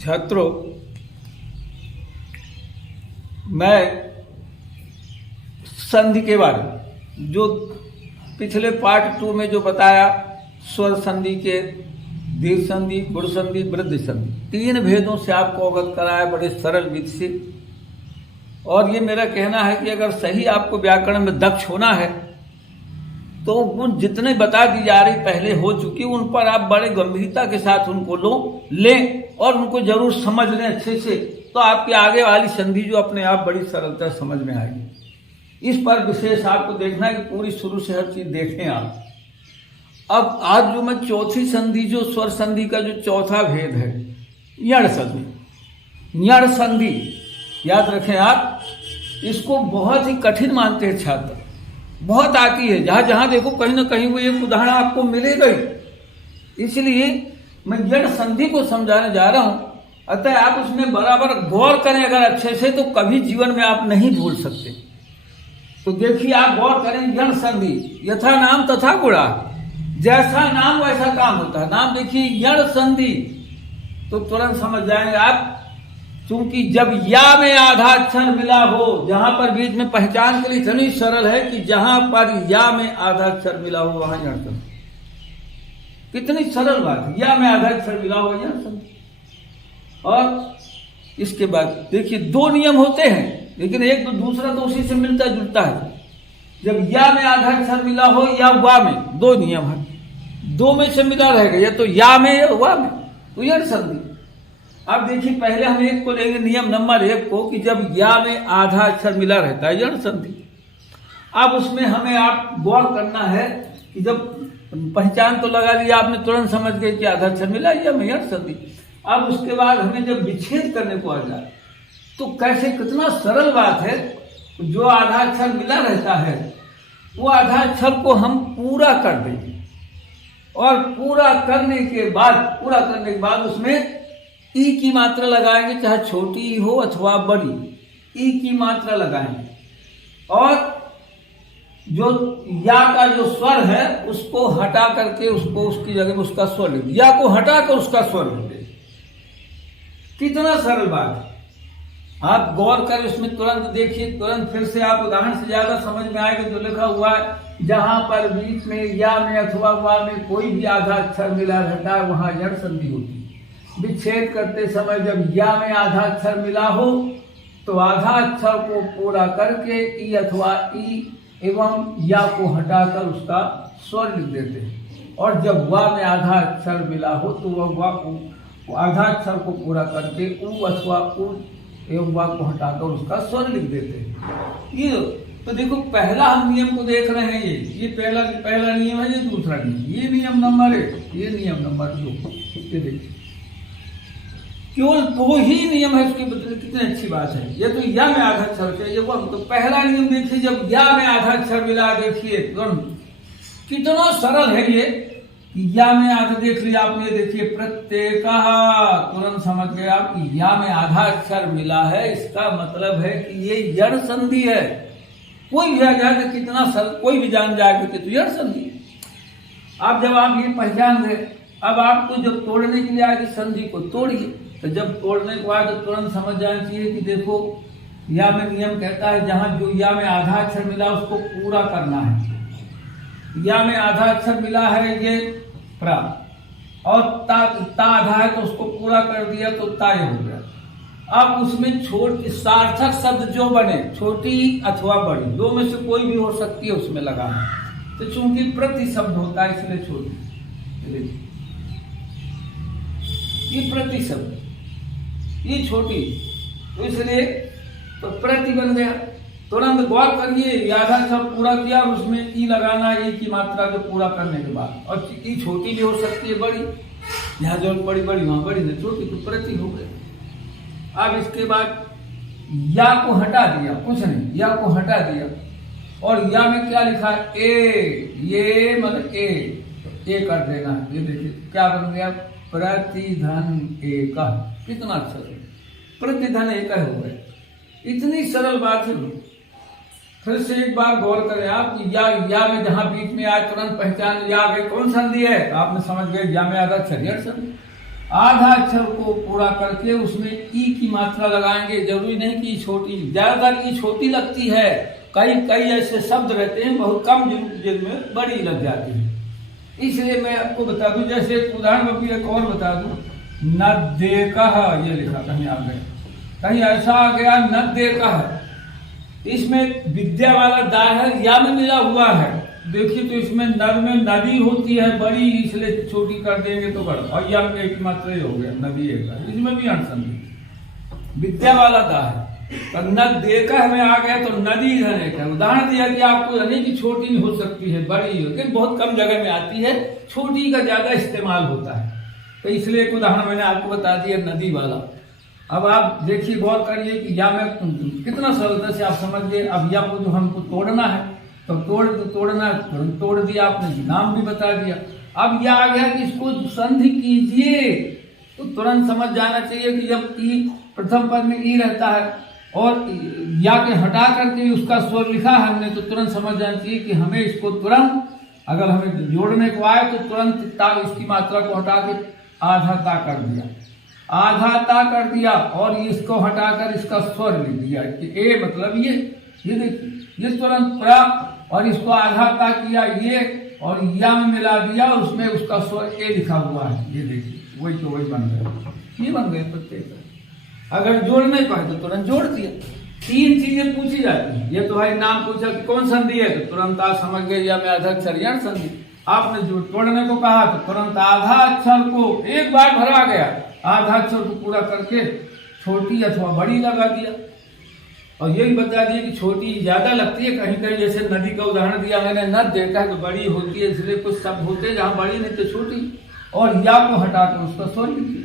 छात्रों, मैं संधि के बारे में जो पिछले पार्ट 2 में जो बताया, स्वर संधि के दीर्घ संधि, गुण संधि, वृद्धि संधि, 3 भेदों से आपको अवगत कराया बड़े सरल विधि से। और ये मेरा कहना है कि अगर सही आपको व्याकरण में दक्ष होना है तो उन जितने बता दी जा रही पहले हो चुकी, उन पर आप बड़े गंभीरता के साथ उनको लें और उनको जरूर समझ लें अच्छे से, तो आपकी आगे वाली संधि जो अपने आप बड़ी सरलता समझ में आएगी। इस पर विशेष आपको देखना है कि पूरी शुरू से हर चीज देखें आप। अब आज जो मैं चौथी संधि, जो स्वर संधि का जो चौथा भेद है, यण संधि। यण संधि याद रखें आप, इसको बहुत ही कठिन मानते हैं छात्र, बहुत आती है, जहां जहां देखो कहीं ना कहीं वो एक उदाहरण आपको मिलेगा ही। इसलिए मैं यण संधि को समझाने जा रहा हूं, अतः आप उसमें बराबर गौर करें अगर अच्छे से, तो कभी जीवन में आप नहीं भूल सकते। तो देखिए, आप गौर करें, यण संधि, यथा नाम तथा गुणा, जैसा नाम वैसा काम होता है। नाम देखिए यण संधि, तो तुरंत समझ जाएंगे आप, क्योंकि जब या में आधा अक्षर मिला हो, जहां पर बीच में पहचान के लिए इतनी सरल है कि जहां पर या में आधा अक्षर मिला हो वहां यण संधि। कितनी सरल बात है, या में आधा अक्षर मिला हो यण संधि। और इसके बाद देखिए 2 नियम होते हैं, लेकिन एक तो दूसरा तो उसी से मिलता जुलता है। जब या में आधा अक्षर मिला हो या वा में, 2 नियम है, 2 में से मिला रहेगा, या तो या में या वा में, तो यण संधि। अब देखिए, पहले हम एक को लेंगे, नियम नंबर 1 को, कि जब या में आधा अक्षर मिला रहता है यण संधि। अब उसमें हमें आप गौर करना है कि जब पहचान तो लगा लिया आपने, तुरंत समझ गए कि आधा अक्षर मिला या में यण संधि। अब उसके बाद हमें जब विच्छेद करने को आ जाए तो कैसे, कितना सरल बात है। जो आधा अक्षर मिला रहता है वो आधा अक्षर को हम पूरा कर देंगे, और पूरा करने के बाद उसमें ई की मात्रा लगाएंगे, चाहे छोटी हो अथवा बड़ी, ई की मात्रा लगाएंगे। और जो या का जो स्वर है उसको हटा करके उसको उसकी जगह में उसका स्वर लिख, या को हटा कर उसका स्वर लिख दे। कितना सरल बात है, आप गौर कर इसमें तुरंत देखिए, तुरंत फिर से आप उदाहरण से ज्यादा समझ में आएगा। जो लिखा हुआ है, जहां पर बीच में या में अथवा वा में कोई भी आधा अक्षर मिला रहता है वहां यण संधि होती है। विच्छेद करते समय जब या में आधा अक्षर मिला हो तो आधा अक्षर को पूरा करके ई अथवा ई एवं या को हटाकर उसका स्वर लिख देते हैं। और जब वा में आधा अक्षर मिला हो तो वह वा को आधा अक्षर को पूरा करके उ अथवा उ एवं वा को हटाकर उसका स्वर लिख देते हैं। ये तो देखो, पहला हम नियम को देख रहे हैं, ये पहला नियम है, ये दूसरा नियम, ये नियम नंबर 1, ये नियम नंबर 2। ये देखिए, केवल 2 ही नियम है, उसके बदले कितनी अच्छी बात है। ये तो या में आधा अक्षर चाहिए, वो तो पहला नियम देखिए, जब या में आधा अक्षर मिला, देखिए कितना सरल है ये। या में आधा देख लिया आपने, देखिए प्रत्येक, तुरंत समझ गए आप कि या में आधा अक्षर मिला है, इसका मतलब है कि ये यण संधि है। कोई भी आ जाए तो कितना सरल, कोई भी जान जाएगा कि तो यण संधि है। अब जब आप ये पहचान गए, अब आपको जब तोड़ने के लिए आएगी संधि को तोड़िए, तो जब तोड़ने के बाद तुरंत समझ जाना चाहिए कि देखो, या में नियम कहता है जहां जो या में आधा अक्षर मिला उसको पूरा करना है। या में आधा अक्षर मिला है ये प्रा, और ता आधा है तो उसको पूरा कर दिया तो ताय हो गया। अब उसमें छोटी सार्थक शब्द जो बने, छोटी अथवा बड़ी, 2 में से कोई भी हो सकती है उसमें लगाना। तो चूंकि प्रति शब्द होता है इसलिए छोटी, ये प्रति शब्द, ये छोटी, तो इसलिए तो प्रति बन गया। तुरंत गौर करिए, आधा अक्षर पूरा किया और उसमें ई लगाना, ई की मात्रा जो पूरा करने के बाद, और ई छोटी भी हो सकती है, बड़ी, यहाँ जो बड़ी वहां बड़ी नहीं, छोटी, तो प्रति हो गई। अब इसके बाद या को हटा दिया, कुछ नहीं, या को हटा दिया, और या में क्या लिखा है, ए, ये मतलब ए, तो ए कर देना। ये देखिए क्या बन गया, प्रतिधन एक। कितना अच्छा है, प्रतिधन एक हो गया। इतनी सरल बात है। फिर से एक बार गौर करें आप कि या में जहां बीच में आज तुरंत पहचान या गई कौन संधि है, आपने समझ गए, या में आधा अक्षर यण संधि। आधा अक्षर को पूरा करके उसमें ई की मात्रा लगाएंगे। जरूरी नहीं कि छोटी, ज्यादातर ई छोटी लगती है, कई कई ऐसे शब्द रहते हैं बहुत कम जिनमें बड़ी लग जाती है। इसलिए मैं आपको बता दूं, जैसे एक उदाहरण भी एक और बता दूं, नद्देकः ये लिखा कहीं आ गया, कहीं ऐसा आ गया नद्देकः, इसमें विद्या वाला दा है, या में मिला हुआ है। देखिए तो इसमें नद में नदी होती है बड़ी, इसलिए छोटी कर देंगे तो बड़ा, और या में एक मात्र ही हो गया नदी एक है, इसमें भी अणसंधि विद्या वाला दा है। तो नद्देकः में आ गया तो नदी इधर एक है। उदाहरण दिया कि आपको यानी कि छोटी हो सकती है, बड़ी हो, लेकिन बहुत कम जगह में आती है, छोटी का ज्यादा इस्तेमाल होता है। तो इसलिए एक उदाहरण मैंने आपको बता दिया नदी वाला। अब आप देखिए गौर करिए कि या में कितना सरलता से आप समझ गए। अब या को जो हमको तोड़ना है तो तोड़ना तुरंत तोड़ दिया आपने, नाम भी बता दिया। अब यह आ गया कि इसको संधि कीजिए, तो तुरंत समझ जाना चाहिए कि जब ई प्रथम पद में ई रहता है और या के हटा करके उसका स्वर लिखा है हमने, तो तुरंत समझ जाना चाहिए कि हमें इसको तुरंत, अगर हमें जोड़ने को आए तो तुरंत ता इसकी मात्रा को हटा के आधा ता कर दिया, आधा ता कर दिया, और इसको हटाकर इसका स्वर लिख दिया कि ए मतलब ये देखिए ये तुरंत प्रा, और इसको आधा ता किया ये, और या में मिला दिया और उसमें उसका स्वर ए लिखा हुआ है, ये देखिए वही तो वही बन गया, ये बन गए प्रत्येक। अगर जोड़ने को है तो तुरंत जोड़ दिया। तीन चीजें पूछी जाती हैं, ये तो भाई नाम पूछा कि कौन संधि है तो तुरंत आप समझ गए या में आधा अक्षर यण संधि। आपने जो तोड़ने को कहा तो तुरंत आधा अक्षर को एक बार भरा गया, आधा अक्षर को पूरा करके छोटी अथवा बड़ी लगा दिया। और यही बता दिया कि छोटी ज्यादा लगती है, कहीं कहीं जैसे नदी का उदाहरण दिया मैंने, नद देखा है तो बड़ी होती है, इसलिए कुछ शब्द होते हैं जहां बड़ी नहीं तो छोटी, और या को हटाकर उसका स्वर लिख दिया।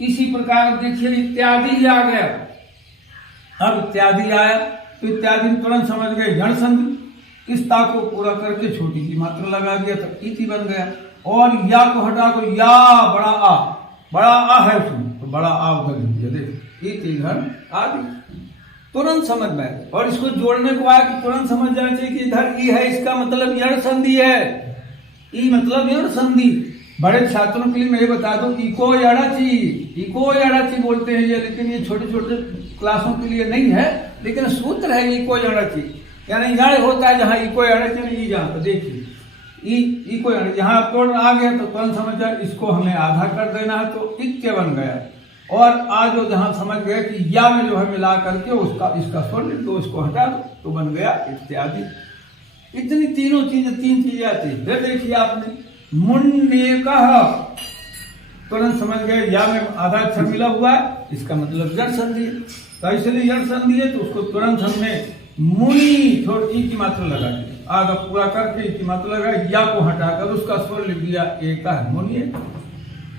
इसी प्रकार देखिए इत्यादि आ गया। अब इत्यादि आया तो इत्यादि में तुरंत समझ गए जड़ संधि, इस ता को पूरा करके छोटी की मात्रा लगा दिया तो इति बन गया। और या को हटाकर या बड़ा आ है उसमें, तो बड़ा आ उधर लिख दिया, देखिए इति इधर आदि, तुरंत समझ में आए। और इसको जोड़ने को आया कि तुरंत समझ जाना चाहिए कि इधर ई है, इसका मतलब यण संधि है, ई मतलब यण संधि। बड़े छात्रों के लिए मैं ये बता दूं, इको यड़ाची बोलते हैं ये, लेकिन ये छोटे छोटे क्लासों के लिए नहीं है, लेकिन सूत्र है इको यड़ाची, यानी यण होता है जहाँ इको यड़ाची ई जहाँ, तो देखिए इको यड़ जहाँ तोड़ आ गया तो कौन समझ जाए, इसको हमें आधा कर देना है तो इत्य बन गया। और आज जो जहाँ समझ गए कि या में जो है मिला करके उसका इसका स्वर लिख दो, उसको हटा दो तो बन गया इत्यादि। इतनी तीन चीजें आती है। फिर देखिए आपने मुन्नेकः, तुरंत समझ गए या में आधा अक्षर मिला हुआ है, इसका मतलब जड़ संधि है, तो इसलिए जड़ संधि है तो उसको तुरंत हमने मुनि थोड़ी ई की मात्रा लगा दी, आधा पूरा करके ई की मात्रा लगा, या को हटाकर उसका स्वर लिख दिया एक है मुनि।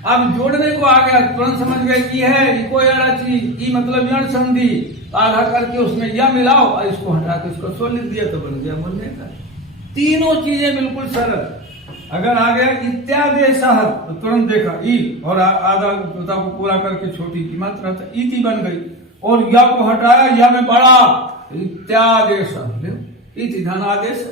अब जोड़ने को आ गया, तुरंत समझ गए कि है इको यड़ाची, ई मतलब यण संधि, आधा करके उसमें या मिलाओ और इसको हटाकर इसको स्वर लिख दिया तो बन गया मुन्नेकः। तीनों चीजें बिल्कुल सरल। अगर आ गया इत्यादेशः तो तुरंत देखा ई, और आधा को पूरा करके छोटी की मात्रा था इति बन गई, और या को हटाया या में बड़ा इत्यादेशः, इति धनादेश।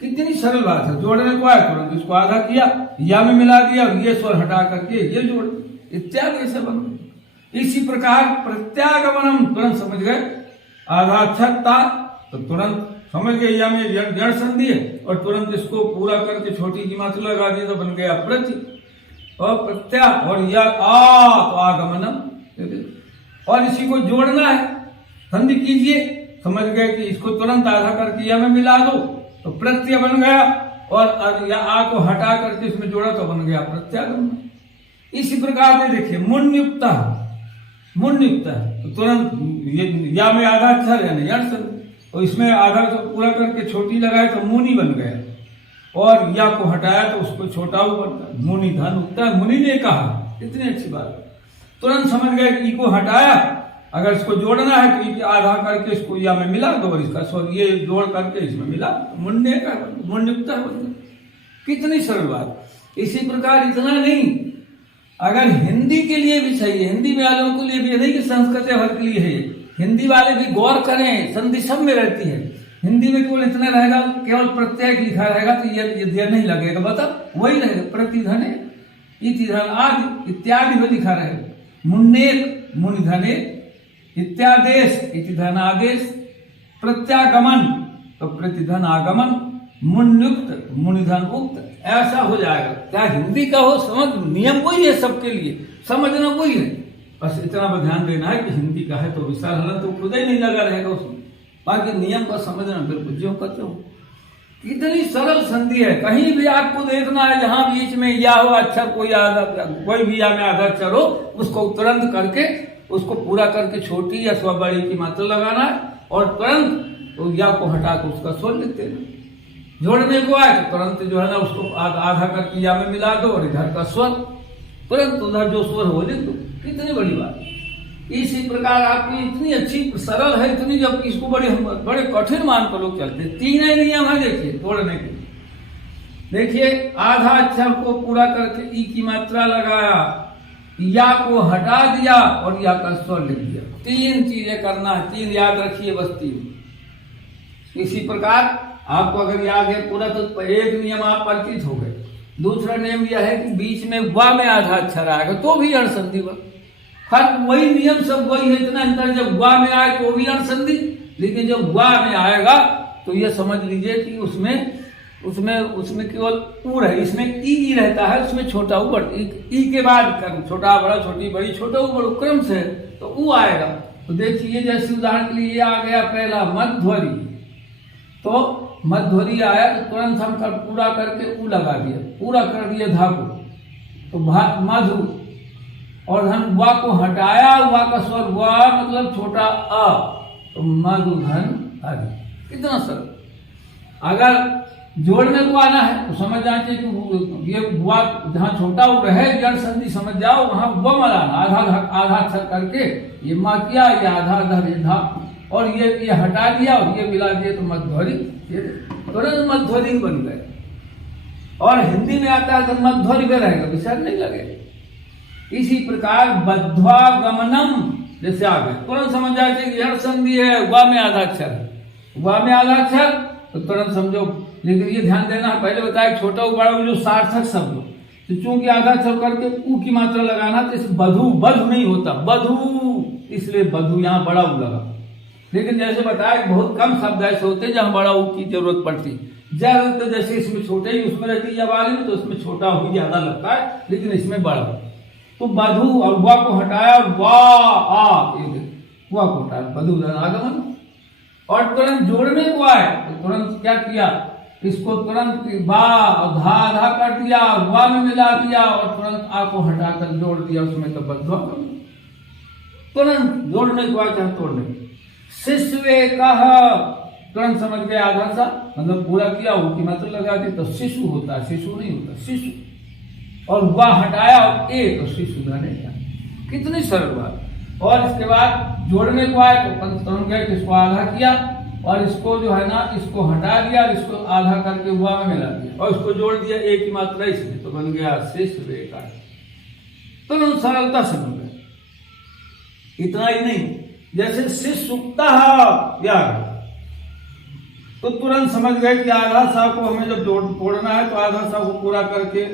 कितनी सरल बात है। जोड़ने को आया तुरंत इसको आधा किया, या में मिला दिया, ये स्वर हटा करके ये जोड़ इत्यादेश बन गई। इसी प्रकार प्रत्यागमनम, तुरंत समझ गए आधा अक्षर था तो तुरंत समझ गए या में जड़ संधि है, और तुरंत इसको पूरा करके छोटी की मात्रा लगा दी तो बन गया प्रति, और प्रत्या और या तो आगमनम। और इसी को जोड़ना है, संधि कीजिए, समझ गए कि इसको तुरंत आधा करके या में मिला दो तो प्रत्यय बन गया, और या आ को हटा करके इसमें जोड़ा तो बन गया प्रत्यागमन। इसी प्रकार से देखिए मुन्युक्त तो तुरंत या में आधा अक्षर यानी यण संधि, और इसमें आधा तो पूरा करके छोटी लगाए तो मुनि बन गया, और या को हटाया तो उसको छोटा बन गया मुनि धन उगता। मुनि ने कहा, इतनी अच्छी बात, तुरंत समझ गए कि को हटाया, अगर इसको जोड़ना है तो आधा करके इसको या में मिला दो और इसका स्वर ये जोड़ करके इसमें मिला, मुन्युक्त बन गया। कितनी सरल बात। इसी प्रकार इतना नहीं, अगर हिंदी के लिए भी चाहिए, हिंदी वालों के लिए भी नहीं कि संस्कृत या भर के लिए है, हिंदी वाले भी गौर करें, संधि सब में रहती है। हिंदी में केवल इतना रहेगा, केवल प्रत्यय लिखा रहेगा तो ये नहीं लगेगा, बता वही रहेगा प्रतिधने इति धन आदि इत्यादि में लिखा रहेगा। मुन्नेक मुनि धने, इत्यादेश इति धन आदेश, प्रत्यागमन तो प्रतिधन आगमन, मुन्युक्त मुनिधन उक्त, ऐसा हो जाएगा। क्या हिंदी का हो, समझ नियम वही है सबके लिए, समझना वही है। बस इतना पर ध्यान देना है कि हिंदी का है तो विशाल हलन तो खुद ही नहीं लगा रहेगा उसमें, बाकी नियम का समझना बिल्कुल ज्यों करते हो। कितनी सरल संधि है, कहीं भी आपको देखना है जहां बीच में या हो अक्षर कोई भी या में आधा अक्षर हो, उसको तुरंत करके उसको पूरा करके छोटी या स्व बड़ी की मात्रा लगाना है और तुरंत तो या को हटा कर उसका स्वर लिख देना। जोड़ने को आए तो तुरंत जो है ना उसको आधा करके या में मिला दो और इधर का स्वर तुरंत उधर जो स्वर हो लिख दो। कितनी बड़ी बात। इसी प्रकार आपकी इतनी अच्छी सरल है इतनी, जब इसको बड़े कठिन मान कर लोग चलते। तीन ही नियम है देखिए तोड़ने के। देखिए आधा अक्षर को पूरा करके ई की मात्रा लगाया, या को हटा दिया और या का स्वर लिख दिया। तीन चीजें करना है, तीन याद रखिए बस तीन। इसी प्रकार आपको अगर याद है पूरा तो एक नियम आप परिचित हो गए। दूसरा नियम यह है कि बीच में वा में आधा अक्षर आएगा तो भी अणसंधि बन। हर वही नियम सब वही है, इतना अंतर जब वा में आए तो भी अणसंधि, लेकिन जब वा में आएगा तो ये समझ लीजिए कि उसमें केवल ऊ है, इसमें ई रहता है, उसमें छोटा ऊ बड़ा, ई के बाद छोटा बड़ा छोटी बड़ी छोटा ऊ बड़ा क्रम से तो ऊ आएगा। तो देखिए जैसे उदाहरण के लिए आ गया पहला मध्वरी, तो मध्वरी आया तो तुरंत हम पूरा करके ऊ लगा दिया, पूरा कर दिया धा को तो मधु, और हम वा को हटाया, वा का स्वर वा मतलब छोटा अ तो मधुधन आदि। कितना सरल। अगर जोड़ने को आना है तो समझ जाना चाहिए कि ये वा जहाँ छोटा वो रहे जड़ संधि समझ जाओ, वहां व मलाना आधा अक्षर करके ये माँ किया, ये आधा आधा ये धा, और ये हटा दिया और ये मिला दिया तो मध्वरी, ये तुरंत मध्वरी बन गए। और हिंदी में आता है तो मध्वरी में रहेगा, विसर्ग नहीं लगेगा। इसी प्रकार बद्ध्वा गमनम जैसे आ गए तुरंत समझ जाए कि जड़ संधि है, वा में आधा अक्षर है, वा में आधा अक्षर तो तुरंत समझो। लेकिन ये ध्यान देना है, पहले बताया छोटा ऊ बड़ा जो सार्थक शब्द, तो चूंकि आधा अक्षर करके ऊ की मात्रा लगाना तो इस बधु नहीं होता, बधु, इसलिए बधु यहाँ बड़ा ऊ लगा। लेकिन जैसे बताया बहुत कम शब्द ऐसे होते हैं जहाँ बड़ा ऊ की जरूरत पड़ती, ज्यादातर जैसे इसमें छोटे ही उसमें रहती है वाले में तो उसमें छोटा ऊ ज्यादा लगता है, लेकिन इसमें बड़ा। तो बधु और वा को हटाया और वा को हटाया बधु आगमन। और तुरंत जोड़ने को आए तो तुरंत क्या किया, इसको तुरंत बा और धा आधा कर दिया, वा में मिला दिया और तुरंत आ को हटाकर जोड़ दिया, उसमें तो बद्ध्वा तुरंत जोड़ने को आए तोड़ने। शिशुवे कहा तुरंत समझ गए आधा सा मतलब पूरा किया, उसकी मात्रा लगा दी तो शिशु होता है, शिशु नहीं होता शिशु। और वा हटाया और ए तो शिशु धने। कितनी सरल बात। और इसके बाद जोड़ने को आए तो तुरंत गए इसको आधा किया और इसको जो है ना इसको हटा दिया और इसको आधा करके वा में मिला दिया और इसको जोड़ दिया एक ही मात्रा इसमें, तो बन गया शिशुवे का। तुरंत सरलता से बन गया। इतना ही नहीं, जैसे शिशुक्ता तो तुरंत समझ गए कि आधा सा को हमें जब तोड़ना है तो आधा सा को पूरा करके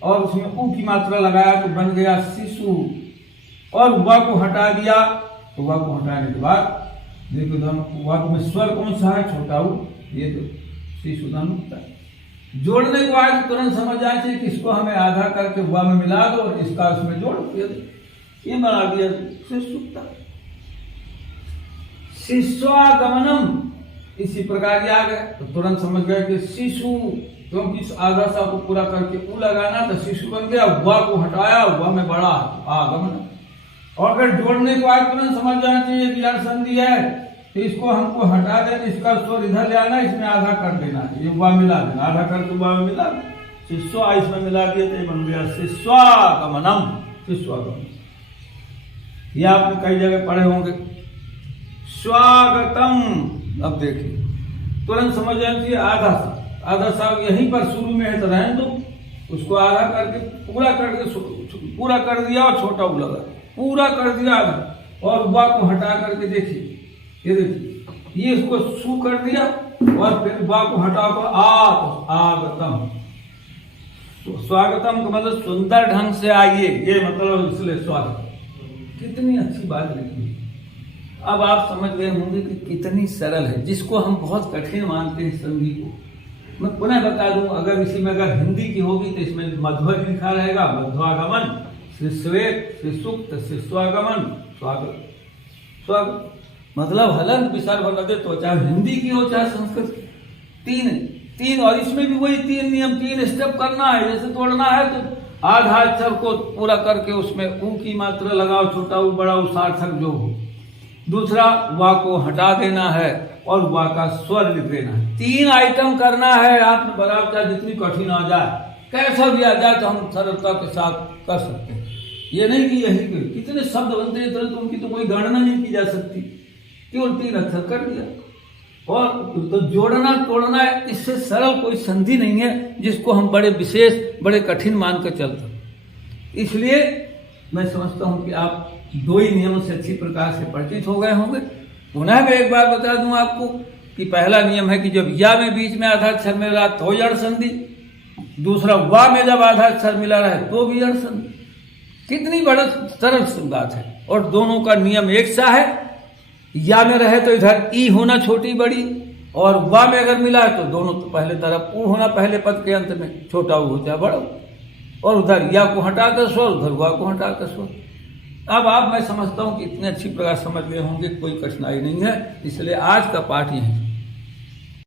और उसमें ऊ की मात्रा लगाया तो बन गया शिशु। और वा को हटा दिया तो वा को हटाने के बाद देखो वा में स्वर कौन सा है, छोटा ऊ, ये तो शिशुधन उठता है। जोड़ने को आए तो तुरंत समझ जाए चाहिए कि इसको हमें आधा करके वा में मिला दो और इसका उसमें जोड़ दिया, ये बना दिया शिशुक्ता। शिष्वागमनम इसी प्रकार ये आ गए तो तुरंत समझ गए कि शिशु, क्योंकि इस आधा सा को पूरा करके ऊ लगाना तो शिशु बन गया, वा को हटाया वा में बड़ा आगमन। और अगर जोड़ने को आए तुरंत समझ जाना चाहिए कि यार संधि है तो इसको हमको हटा देना, इसका स्वर इधर ले आना, इसमें आधा कर देना, ये वा मिला देना, आधा करके वा में मिला शिष्वा इसमें मिला दिया तो बन गया शिष्वागमनम। शिष्वागमन ये आपने कई जगह पढ़े होंगे। स्वागतम, अब देखिए तुरंत समझ जाना चाहिए आधा सा यहीं पर शुरू में है तो रहने दो, उसको आधा करके पूरा कर दिया और छोटा ऊ लगा, पूरा कर दिया आधा और वा को हटा करके देखिए, ये देखिए ये इसको सु कर दिया और फिर वा को हटा कर आगतम, स्वागतम का मतलब सुंदर ढंग से आइए, ये मतलब इसलिए स्वागत। कितनी अच्छी बात लिखी। अब आप समझ गए होंगे कि कितनी सरल है, जिसको हम बहुत कठिन मानते हैं संधि को। मैं पुनः बता दूं, अगर इसी में अगर हिंदी की होगी तो इसमें मध्वर लिखा रहेगा, मध्वागमन, श्रीस्वेत, श्रीसुक्त, शिष्वागमन, स्वागत। स्वागत मतलब हलंत विसर्ग लगे, तो चाहे हिंदी की हो चाहे संस्कृत की, तीन और इसमें भी वही 3 नियम, 3 स्टेप करना है। जैसे तोड़ना है तो आधा अक्षर को पूरा करके उसमें ऊ की मात्रा लगाओ, छोटा ऊ बड़ा ऊ सार्थक जो हो। दूसरा, वा को हटा देना है और वा का स्वर लिख देना है। 3 आइटम करना है। आप बराबर चाहे जितनी कठिन आ जाए, कैसा भी आ जाए, तो हम सरलता के साथ कर सकते हैं। ये नहीं कि यही कितने शब्द बनते हैं तुरंत, उनकी तो कोई गणना नहीं की जा सकती, केवल 3 अक्षर कर दिया। और तो जोड़ना तोड़ना, इससे सरल कोई संधि नहीं है जिसको हम बड़े विशेष बड़े कठिन मानकर चलते। इसलिए मैं समझता हूं कि आप 2 ही नियमों से अच्छी प्रकार से परिचित हो गए होंगे। पुनः मैं एक बार बता दूं आपको कि पहला नियम है कि जब या में बीच में आधा अक्षर मिला तो यड़ संधि, दूसरा वा में जब आधा अक्षर मिला रहे तो भी यड़ संधि। कितनी बड़ा सरल बात है। और दोनों का नियम एक सा है। या में रहे तो इधर ई होना छोटी बड़ी, और वा में अगर मिला है तो दोनों तो पहले तरफ ऊ होना पहले पद के अंत में, छोटा ऊ हो चाहे बड़ा। और उधर या को हटाकर स्वर, उधर वा को हटाकर स्वर। अब आप मैं समझता हूं कि इतने अच्छी प्रकार समझ गए होंगे, कोई कठिनाई नहीं है। इसलिए आज का पाठ यही